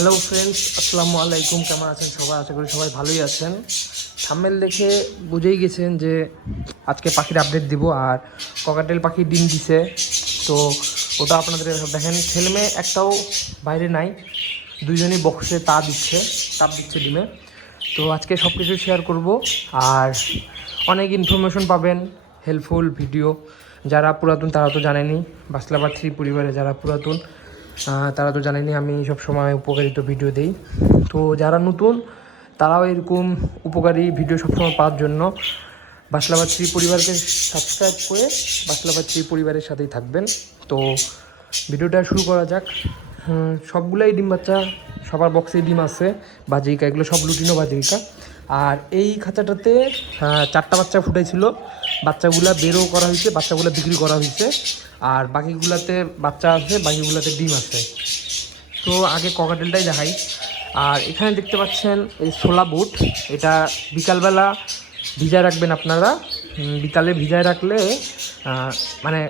Hello friends আসসালামু আলাইকুম, কেমন আছেন সবাই? আশা করি সবাই ভালোই আছেন। থাম্বেল দেখে বুঝেই গেছেন যে আজকে পাখির আপডেট দিব আর ককাটেল পাখি ডিম দিছে। তো ওটা আপনাদের দেখেন ছেলে মেয়ে একটাও বাইরে নাই, দুইজনই বক্সে তা দিচ্ছে তাপ দিচ্ছে ডিমে। তো আজকে সব কিছু শেয়ার করব আর অনেক ইনফরমেশন পাবেন হেল্পফুল ভিডিও যারা পুরাতন তারা তো জানেনি বাসলাবাদ থ্রি পরিবারে যারা পুরাতন তারা তো জানেনি আমি সব সময় উপকারিত ভিডিও দেই। তো যারা নতুন, তারাও এরকম উপকারী ভিডিও সবসময় পাওয়ার জন্য বাসলাবাদ থ্রি পরিবারকে সাবস্ক্রাইব করে বাসলাবাদ থ্রি পরিবারের সাথেই থাকবেন। তো ভিডিওটা শুরু করা যাক। সবগুলাই ডিম বাচ্চা, সবার বক্সে ডিম আছে, বাজিকা, এগুলো সব লুটিনো বাজিকা। আর এই খাঁচাটাতে চারটা বাচ্চা ফুটাইছিল। বাচ্চাগুলা বেরও করা হয়েছে, বাচ্চাগুলো বিক্রি করা হয়েছে। আর বাকিগুলাতে বাচ্চা আছে, বাকিগুলাতে ডিম আছে। তো আগে ককাটেলটাই দেখাই। আর এখানে দেখতে পাচ্ছেন এই ছোলা বুট। এটা বিকালবেলা ভিজায় রাখবেন আপনারা। বিকালে ভিজায় রাখলে মানে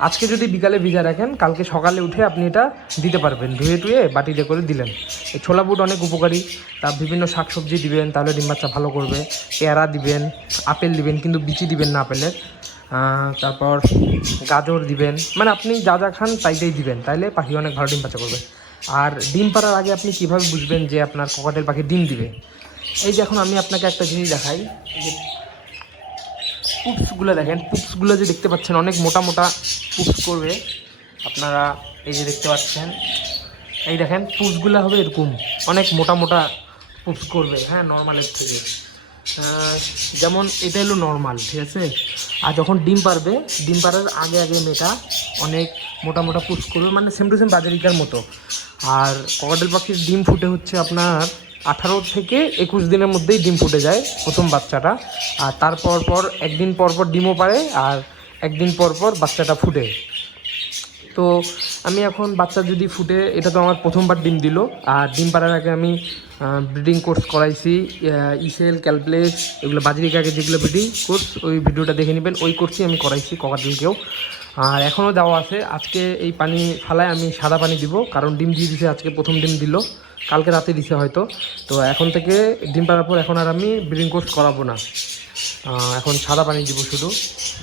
আজকে যদি বিকালে ভিজা রাখেন, কালকে সকালে উঠে আপনি এটা দিতে পারবেন। ধুয়ে টুয়ে বাটিতে করে দিলেন। এই ছোলা বুট অনেক উপকারী। তা বিভিন্ন শাকসবজি দিবেন, তাহলে ডিম বাচ্চা ভালো করবে। পেয়ারা দিবেন, আপেল দিবেন, কিন্তু বিচি দিবেন না আপেলের। তারপর গাজর দিবেন। মানে আপনি যা যা খান তাইটাই দিবেন। তাইলে পাখি অনেক ভালো ডিম বাচ্চা করবে। আর ডিম পাড়ার আগে আপনি কীভাবে বুঝবেন যে আপনার ককাটেল পাখি ডিম দিবে? এই যে এখন আমি আপনাকে একটা জিনিস দেখাই। যে পুপসগুলো দেখেন, পুপসগুলো যে দেখতে পাচ্ছেন, অনেক মোটা মোটা পুপস করবে। আপনারা এই যে দেখতে পাচ্ছেন, এই দেখেন, পুপসগুলো হবে এরকম, অনেক মোটা মোটা পুপস করবে হ্যাঁ নর্মালের থেকে। যেমন এটা হলো নর্মাল ঠিক আছে? আর যখন ডিম পারবে, ডিম পারার আগে আগে মেয়েটা অনেক মোটা মোটা পুষ করবে মানে সেম টু সেম বাজারিকার মতো। আর ককাটেল পাখির ডিম ফুটে হচ্ছে আপনার আঠারো থেকে একুশ দিনের মধ্যেই ডিম ফুটে যায় প্রথম বাচ্চাটা। আর তারপর পর একদিন পর পর ডিমও পারে আর একদিন পর পর বাচ্চাটা ফুটে। তো আমি এখন বাচ্চা যদি ফুটে, এটা তো আমার প্রথমবার ডিম দিল। আর ডিম পাড়ার আগে আমি ব্রিডিং কোর্স করাইছি ইসেল ক্যালপ্লেস এগুলো বাজারিক আগে যেগুলো ব্রিডিং কোর্স ওই ভিডিওটা দেখে নেবেন। ওই কোর্সই আমি করাইছি ককাটিলকেও আর এখনও দেওয়া আছে। আজকে এই পানি ফালায় আমি সাদা পানি দিব, কারণ ডিম দিয়ে দিছে, আজকে প্রথম ডিম দিল। কালকে রাতে দিছে হয়তো। তো এখন থেকে ডিম পাড়ার পর এখন আর আমি ব্রিডিং কোর্স করাবো না। এখন সাদা পানি দিব শুধু।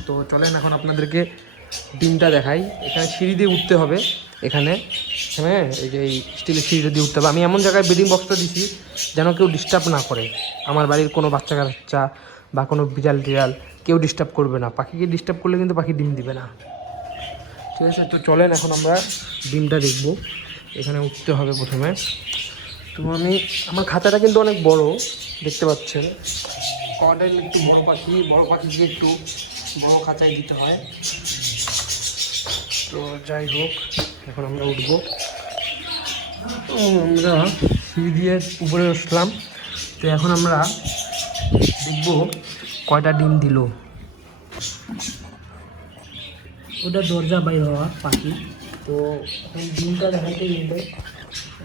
তো চলেন এখন আপনাদেরকে ডিমটা দেখাই। এখানে সিঁড়ি দিয়ে উঠতে হবে। এখানে হ্যাঁ এই যে এই স্টিলের সিঁড়িটা দিয়ে উঠতে হবে। আমি এমন জায়গায় ব্রিডিং বক্সটা দিছি যেন কেউ ডিস্টার্ব না করে। আমার বাড়ির কোনো বাচ্চা কাচ্চা বা কোনো বিড়াল টিড়াল কেউ ডিস্টার্ব করবে না। পাখিকে ডিস্টার্ব করলে কিন্তু পাখি ডিম দিবে না। ঠিক আছে, তো চলেন এখন আমরা ডিমটা দেখব। এখানে উঠতে হবে প্রথমে। তো আমি, আমার খাতাটা কিন্তু অনেক বড়, দেখতে পাচ্ছেন। কটাইল একটু বড় পাখি, বড় পাখিকে একটু বড় খাঁচায় দিতে হয়। তো যাই হোক, এখন আমরা উঠবো। আমরা সিঁড়ি দিয়ে উপরে উঠলাম। তো এখন আমরা দেখব কয়টা ডিম দিল। ওটা দরজা বাইর হওয়া পাখি। তো এখন ডিমটা দেখাতে গেলে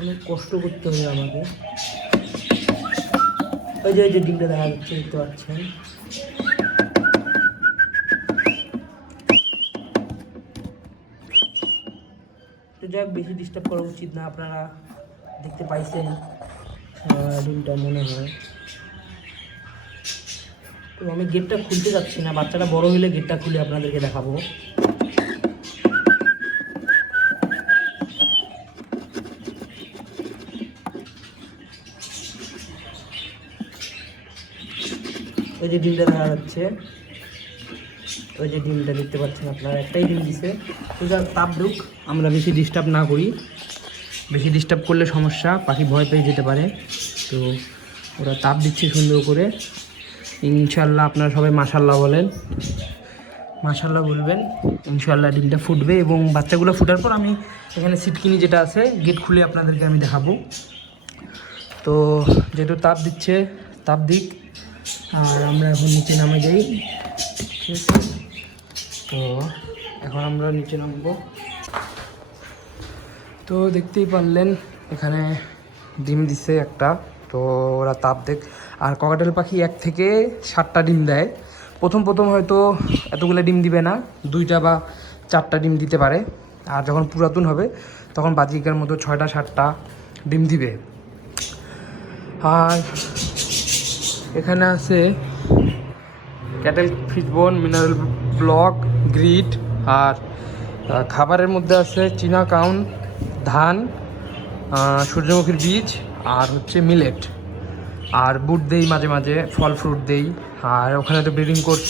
অনেক কষ্ট করতে হবে আমাকে। ওই যে ওই যে ডিমটা দেখা যাচ্ছে, দেখতে পাচ্ছেন। তো যাই বেশি ডিস্টার্ব করা উচিত না, আপনারা দেখতে পাইছেন ডিমটা মনে হয়। তো আমি গেটটা খুলতে যাচ্ছি না বাচ্চাটা বড় হলে গেটটা খুলে আপনাদেরকে দেখাবো। ওই যে ডিমটা দেখা যাচ্ছে ওই যে ডিমটা দেখতে পাচ্ছেন আপনারা, একটাই ডিম দিছে। তো যার তাপ ঢুক। আমরা বেশি ডিস্টার্ব না করি। বেশি ডিস্টার্ব করলে সমস্যা, পাখি ভয় পেয়ে যেতে পারে। তো ওরা তাপ দিচ্ছে সুন্দর করে। ইনশাল্লাহ আপনারা সবাই মাশাল্লাহ বলেন। মাশাল্লাহ বলবেন ইনশাল্লাহ ডিমটা ফুটবে এবং বাচ্চাগুলো ফুটার পর আমি এখানে সিটকিনি যেটা আছে গেট খুলে আপনাদেরকে আমি দেখাবো। তো যেহেতু তাপ দিচ্ছে, তাপ দিক। আর আমরা এখন নিচে নামে যাই। ঠিক আছে? তো এখন আমরা নিচে নামবো। তো দেখতেই পারলেন, এখানে ডিম দিছে একটা। তো ওরা তাপ দেখ আর ককাটেল পাখি এক থেকে সাতটা ডিম দেয়। প্রথম প্রথম হয়তো এতগুলো ডিম দিবে না, দুইটা বা চারটা ডিম দিতে পারে। আর যখন পুরাতন হবে, তখন বাজিকার মতো ছয়টা, সাতটা ডিম দিবে। আর এখানে আছে cattle fishbone mineral block, grit আর খাবারের মধ্যে আছে চীনা কাউন, ধান সূর্যমুখীর বীজ আর হচ্ছে মিলেট। আর বুট দেই মাঝে মাঝে, ফল ফ্রুট দেই। আর ওখানে তো ব্রিডিং কোর্স,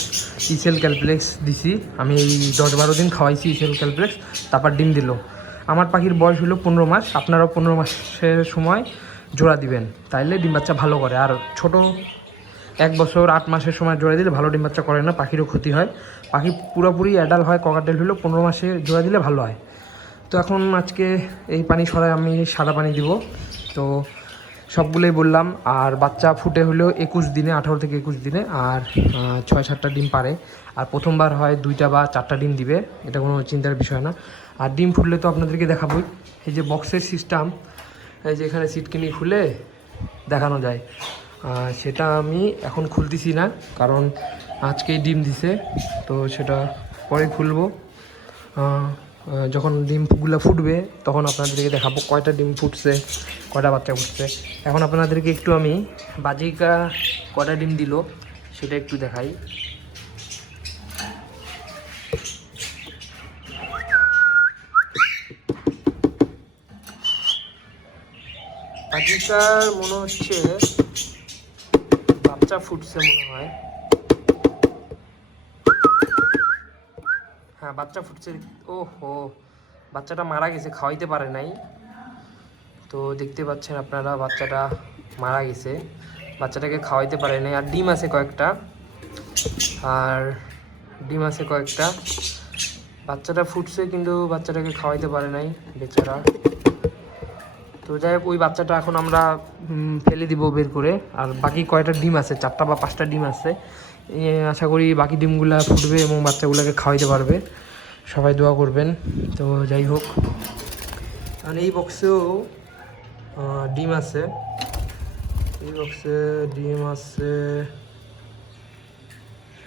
ইসেল ক্যালপ্লেক্স দিছি। আমি এই দশ বারো দিন খাওয়াইছি ইসেল ক্যালপ্লেক্স, তারপর ডিম দিল। আমার পাখির বয়স হলো পনেরো মাস, আপনারাও পনেরো মাসের সময় জোড়া দিবেন। তাইলে ডিম বাচ্চা ভালো করে। আর ছোট এক বছর আট মাসের সময় জোড়া দিলে ভালো ডিম বাচ্চা করে না, পাখিরও ক্ষতি হয়। পাখি পুরোপুরি অ্যাডাল হয় ককাটেল হলেও পনেরো মাসে জোড়া দিলে ভালো হয়। তো এখন আজকে এই পানি সরাই আমি সাদা পানি দিব। তো সবগুলোই বললাম, আর বাচ্চা ফুটে হলেও একুশ দিনে, আঠারো থেকে একুশ দিনে, আর ছয় সাতটা ডিম পারে। আর প্রথমবার হয় দুইটা বা চারটা ডিম দিবে, এটা কোনো চিন্তার বিষয় না। আর ডিম ফুটলে তো আপনাদেরকে দেখাবোই, এই যে বক্সের সিস্টেম এই যে এখানে সিটকিনি খুলে দেখানো যায়। সেটা আমি এখন খুলতেছি না, কারণ আজকেই ডিম দিছে, তো সেটা পরে খুলবো। যখন ডিমগুলো ফুটবে, তখন আপনাদেরকে দেখাবো কয়টা ডিম ফুটছে, কয়টা বাচ্চা ফুটছে এখন আপনাদেরকে একটু আমি বাজিকা কয়টা ডিম দিল, সেটা একটু দেখাই। বাজিকার মনে হচ্ছে বাচ্চা ফুটছে মনে হয়? হ্যাঁ বাচ্চা ফুটছে। ও হো বাচ্চাটা মারা গেছে, খাওয়াইতে পারে নাই। তো দেখতে পাচ্ছেন আপনারা, বাচ্চাটা মারা গেছে। বাচ্চাটাকে খাওয়াইতে পারে নাই। আর ডিম আছে কয়েকটা। আর ডিম আছে কয়েকটা। বাচ্চাটা ফুটছে, কিন্তু বাচ্চাটাকে খাওয়াইতে পারে নাই, বেচারা। তো যাই হোক, ওই বাচ্চাটা এখন আমরা ফেলে দিব বের করে। আর বাকি কয়টা ডিম আছে? চারটা বা পাঁচটা ডিম আছে। আশা করি বাকি ডিমগুলো ফুটবে এবং বাচ্চাগুলোকে খাওয়াইতে পারবে। সবাই দোয়া করবেন। তো যাই হোক। আর এই বক্সেও ডিম আছে। এই বক্সে ডিম আছে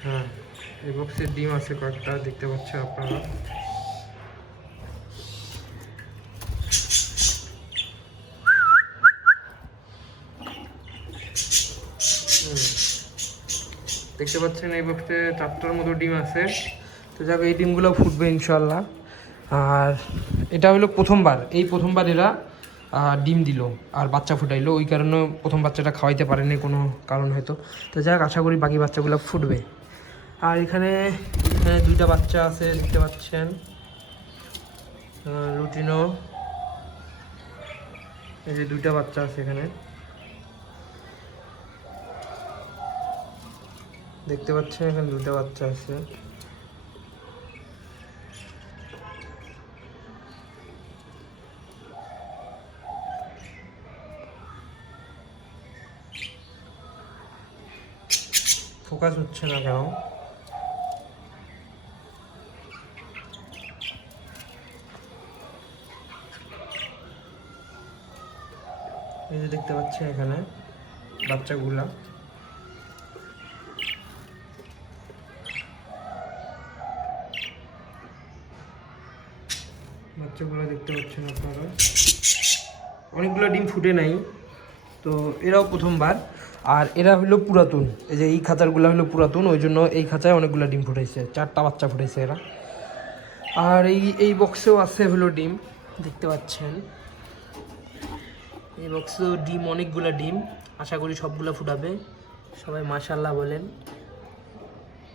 হ্যাঁ এই বক্সে ডিম আছে কয়েকটা, দেখতে পাচ্ছেন আপনারা। পাচ্ছেন এই বক্সে, চারটার মতো ডিম আছে। তো যাক, এই ডিমগুলো ফুটবে ইনশাল্লাহ আর এটা হলো প্রথমবার, এই প্রথমবার এরা ডিম দিল আর বাচ্চা ফুটাইলো। ওই কারণে প্রথম বাচ্চাটা খাওয়াইতে পারেনি কোনো কারণ হয়তো। তো যাক, আশা করি বাকি বাচ্চাগুলো ফুটবে। আর এখানে এখানে দুইটা বাচ্চা আছে, দেখতে পাচ্ছেন। রুটিনো এই যে দুইটা বাচ্চা আছে এখানে। দেখতে পাচ্ছেন এখানে দুটো বাচ্চা আছে। ফোকাস হচ্ছে না কেন? এই যে দেখতে পাচ্ছেন এখানে বাচ্চাগুলা। বাচ্চাগুলো দেখতে পাচ্ছেন আপনারা। অনেকগুলো ডিম ফুটে নাই। তো এরাও প্রথমবার। আর এরা হলো পুরাতন। এই যে এই খাঁচারগুলো হলো পুরাতন, ওই জন্য এই খাঁচায় অনেকগুলো ডিম ফুটেছে চারটা বাচ্চা ফুটেছে এরা। আর এই এই বক্সেও আছে হলো ডিম, দেখতে পাচ্ছেন। এই বক্সেও ডিম, অনেকগুলো ডিম। আশা করি সবগুলো ফুটাবে। সবাই মাশাল্লাহ বলেন।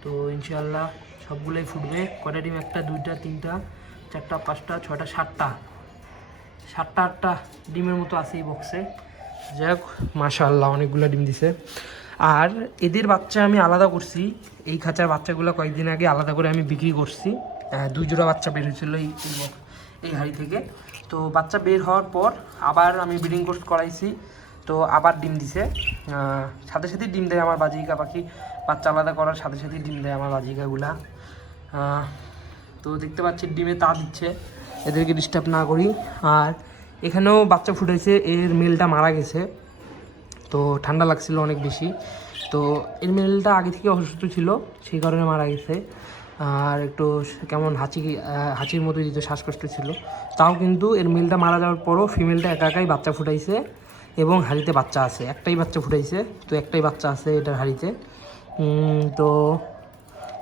তো ইনশাল্লাহ সবগুলোই ফুটবে। কটা ডিম? একটা, দুইটা, তিনটা। চারটা, পাঁচটা, ছয়টা, সাতটা। সাতটা, আটটা ডিমের মতো আছে এই বক্সে যাই হোক মাশাল্লাহ অনেকগুলো ডিম দিছে। আর এদের বাচ্চা আমি আলাদা করছি। এই খাঁচার বাচ্চাগুলো কয়েকদিন আগে আলাদা করে আমি বিক্রি করছি। দুই জোড়া বাচ্চা বের হয়েছিল এই এই হাড়ি থেকে। তো বাচ্চা বের হওয়ার পর আবার আমি ব্রিডিং কোর্স করাইছি। তো আবার ডিম দিছে। সাথে সাথে ডিম দেয় আমার বাজিকা পাখি। বাচ্চা আলাদা করার সাথে সাথে ডিম দেয় আমার বাজিকাগুলা। তো দেখতে পাচ্ছি ডিমে তা দিচ্ছে, এদেরকে ডিস্টার্ব না করি। আর এখানেও বাচ্চা ফুটেছে এর মেলটা মারা গেছে। তো ঠান্ডা লাগছিল অনেক বেশি। তো এর মেলটা আগে থেকে অসুস্থ ছিল, সেই কারণে মারা গেছে। আর একটু কেমন হাঁচি হাঁচির মতো দিত শ্বাসকষ্ট ছিল, তাও কিন্তু এর মেলটা মারা যাওয়ার পরও ফিমেলটা একা একাই বাচ্চা ফুটাইছে এবং হাড়িতে বাচ্চা আছে। একটাই বাচ্চা ফুটাইছে, তো একটাই বাচ্চা আছে এটার হাড়িতে। তো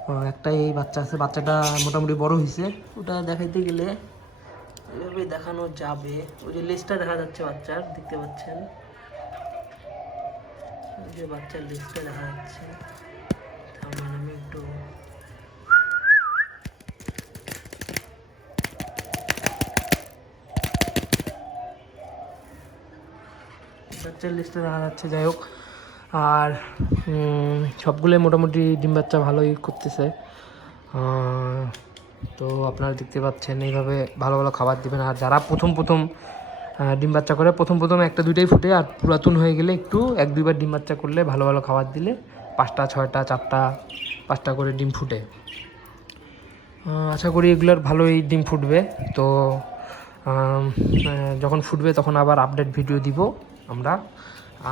আহ, একটাই বাচ্চা আছে বাচ্চাটা মোটামুটি বড় হয়েছে ওটা দেখাইতে গেলে এভাবে দেখানো যাবে। ওই যে লেজটা দেখা যাচ্ছে বাচ্চার দেখতে পাচ্ছেন? ওই যে বাচ্চার লেজটা দেখা যাচ্ছে। মানে আমি একটু বাচ্চার লিস্টে দেখা যাচ্ছে যাই হোক। আর সবগুলোই মোটামুটি ডিম বাচ্চা ভালোই করতেছে। তো আপনারা দেখতে পাচ্ছেন, এইভাবে ভালো ভালো খাবার দিবেন। আর যারা প্রথম প্রথম ডিম বাচ্চা করে, প্রথম প্রথম একটা দুইটাই ফুটে, আর পুরাতন হয়ে গেলে একটু এক দুইবার ডিম বাচ্চা করলে ভালো ভালো খাবার দিলে পাঁচটা, ছয়টা, চারটা, পাঁচটা করে ডিম ফুটে। আশা করি এগুলোর ভালোই ডিম ফুটবে। তো যখন ফুটবে তখন আবার আপডেট ভিডিও দিব আমরা।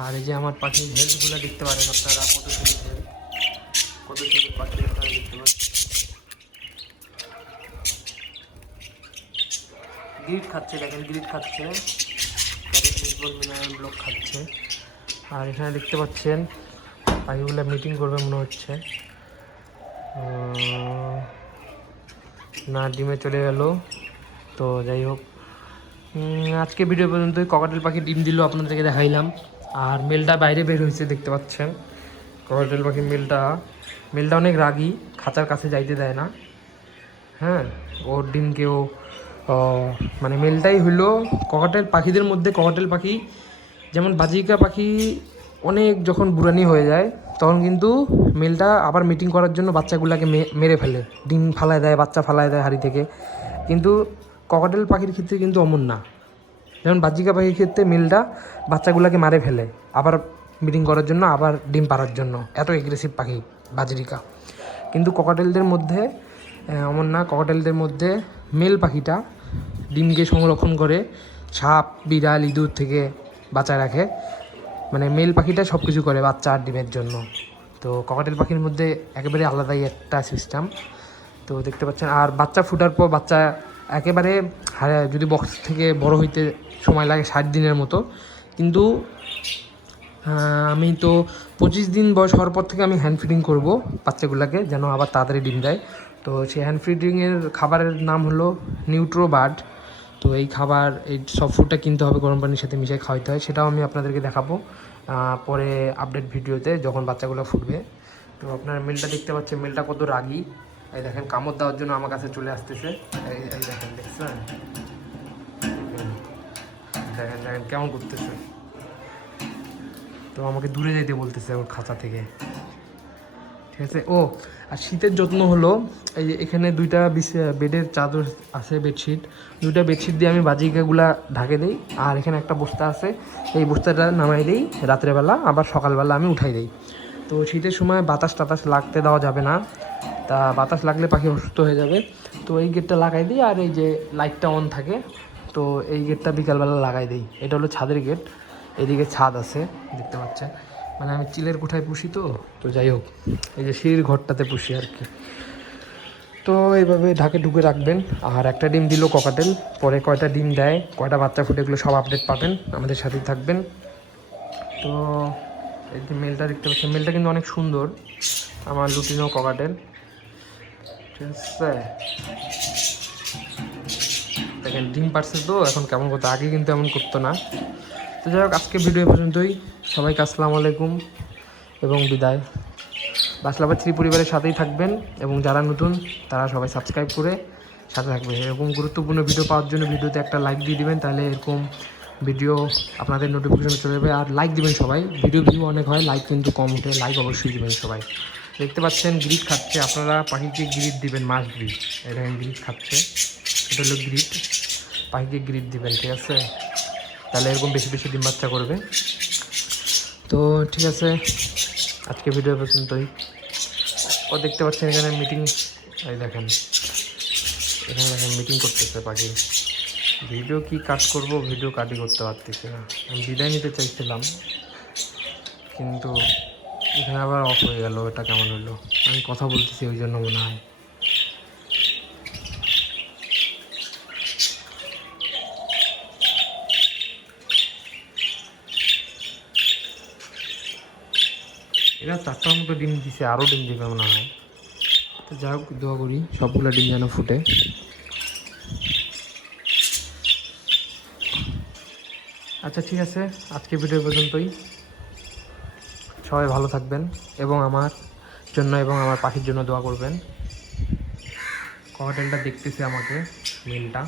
আর এই যে আমার পাখির হেলথগুলো দেখতে পারেন আপনারা কত সুন্দর health, কত সুন্দর পাখি আপনারা দেখতে পাচ্ছেন। গ্রিট খাচ্ছে দেখেন গ্রিট খাচ্ছে। ব্লক খাচ্ছে। আর এখানে দেখতে পাচ্ছেন পাখিগুলো মিটিং করবে মনে হচ্ছে। না ডিমে চলে গেল। তো যাই হোক আজকে ভিডিও পর্যন্ত ককাটেল পাখি ডিম দিল আপনাদেরকে দেখাইলাম। আর মেলটা বাইরে বের হয়েছে, দেখতে পাচ্ছেন। ককাটেল পাখির মেলটা। মেলটা অনেক রাগী, খাঁচার কাছে যাইতে দেয় না। হ্যাঁ ওর ডিম কেউ মানে মেলটাই হইল ককাটেল পাখিদের মধ্যে। ককাটেল পাখি, যেমন বাজিকা পাখি, অনেক যখন বুড়ানি হয়ে যায়, তখন কিন্তু মেলটা আবার মিটিং করার জন্য বাচ্চাগুলোকে মেরে ফেলে। ডিম ফালায় দেয়, বাচ্চা ফালায় দেয় হাড়ি থেকে। কিন্তু ককাটেল পাখির ক্ষেত্রে কিন্তু অমন না। যেমন বাজিকা পাখির ক্ষেত্রে মিলটা বাচ্চাগুলোকে মারে ফেলে, আবার মিটিং করার জন্য, আবার ডিম পাড়ার জন্য। এত এগ্রেসিভ পাখি বাজরিকা। কিন্তু ককাটেলদের মধ্যে অমন না ককাটেলদের মধ্যে মেল পাখিটা ডিমকে সংরক্ষণ করে সাপ, বিড়াল, ইঁদুর থেকে বাঁচায় রাখে। মানে মেল পাখিটা সব কিছু করে বাচ্চা আর ডিমের জন্য। তো ককাটেল পাখির মধ্যে একেবারে আলাদাই একটা সিস্টেম তো দেখতে পাচ্ছেন, আর বাচ্চা ফুটার পর বাচ্চা একেবারে যদি বক্স থেকে বড় হইতে সময় লাগে ষাট দিনের মতো। কিন্তু আমি তো পঁচিশ দিন বয়স হওয়ার পর থেকে আমি হ্যান্ড ফিডিং করব বাচ্চাগুলোকে, যেন আবার তাড়াতাড়ি ডিম দেয়। তো সেই হ্যান্ড ফিডিংয়ের খাবারের নাম হলো নিউট্রো বার্ড তো এই খাবার, এই সব ফুডটা কিনতে হবে, গরম পানির সাথে মিশিয়ে খাওয়াতে হয়, সেটাও আমি আপনাদেরকে দেখাবো পরে আপডেট ভিডিওতে যখন বাচ্চাগুলো ফুটবে। তো আপনার মেলটা দেখতে পাচ্ছেন মেলটা কত রাগী। এই দেখেন, কামড় দেওয়ার জন্য আমার কাছে চলে আসতেছে। এই দেখেন, দেখছেন? দেখেন দেখেন, কেমন করতেছে। তো আমাকে দূরে যেতে বলতেছে ওর খাঁচা থেকে। ঠিক আছে? ও, আর শীতের যত্ন হলো, এই যে এখানে দুইটা বেডের চাদর আছে, বেডশিট। দুইটা বেডশিট দিয়ে আমি বাজিকাগুলা ঢাকে দিই, আর এখানে একটা বস্তা আছে। এই বস্তাটা নামাই দিই রাত্রেবেলা, আবার সকালবেলা আমি উঠাই দিই। তো শীতের সময় বাতাস টাতাস লাগতে দেওয়া যাবে না। তা বাতাস লাগলে পাখি অসুস্থ হয়ে যাবে। তো এই গেটটা লাগাই দিই আর এই যে লাইটটা অন থাকে, তো এই গেটটা বিকালবেলা লাগাই দিই। এটা হলো ছাদের গেট, এদিকে ছাদ আছে, দেখতে পাচ্ছেন। মানে আমি চিলের কোঠায় পুষি তো তো যাই হোক, এই যে সিঁড়ির ঘরটাতে পুষি আর কি। তো এইভাবে ঢাকে ঢুকে রাখবেন, আর একটা ডিম দিল ককাটেল পরে কয়টা ডিম দেয়, কয়টা বাচ্চা ফুটে এগুলো সব আপডেট পাবেন, আমাদের সাথেই থাকবেন। তো এই যে মেলটা দেখতে পাচ্ছেন মেলটা কিন্তু অনেক সুন্দর, আমার লুটিনো ককাটেল দেখেন, ডিম পারছে তো, এখন কেমন করতো আগে কিন্তু এমন করতো না। তো যাই হোক আজকে ভিডিও পর্যন্তই। সবাইকে আসসালামু আলাইকুম এবং বিদায়। বাসলাবাদ শ্রী পরিবারের সাথেই থাকবেন এবং যারা নতুন, তারা সবাই সাবস্ক্রাইব করে সাথে থাকবে। এরকম গুরুত্বপূর্ণ ভিডিও পাওয়ার জন্য ভিডিওতে একটা লাইক দিয়ে দিবেন, তাহলে এরকম ভিডিও আপনাদের নোটিফিকেশন চলে যাবে। আর লাইক দিবেন সবাই। ভিডিও ভিউ অনেক হয় লাইক কিন্তু কম উঠে লাইক অবশ্যই দিবেন সবাই। দেখতে পাচ্ছেন গ্রিট খাচ্ছে। আপনারা পাখিকে গ্রিট দিবেন, মাছ গ্রিট এটা গ্রিট খাচ্ছে। এটা হলো গ্রিট পাখিকে গ্রিট দিবেন, ঠিক আছে? তাহলে এরকম বেশি বেশি ডিম বাচ্চা করবে। তো ঠিক আছে, আজকে ভিডিও পর্যন্তই। ও দেখতে পাচ্ছেন এখানে মিটিং এই দেখেন। এখানে দেখেন মিটিং করতেছে পাখি। ভিডিও কি কাট করব, ভিডিও কাটই করতে পারতেছি না। আমি বিদায় নিতে চাইছিলাম, কিন্তু এখানে আবার অফ হয়ে গেল, এটা কেমন হলো? আমি কথা বলতেছি, ওই জন্য মনে হয়। এরা চারটার মতো ডিম দিছে আরও ডিম দেবে মনে হয়। তো যা হোক, দোয়া করি, সবগুলো ডিম যেন ফুটে। আচ্ছা ঠিক আছে, আজকে ভিডিও পর্যন্তই। সবাই ভালো থাকবেন এবং আমার জন্য এবং আমার পাখির জন্য দোয়া করবেন। ককাটেলটা দেখতেছে আমাকে মেলটা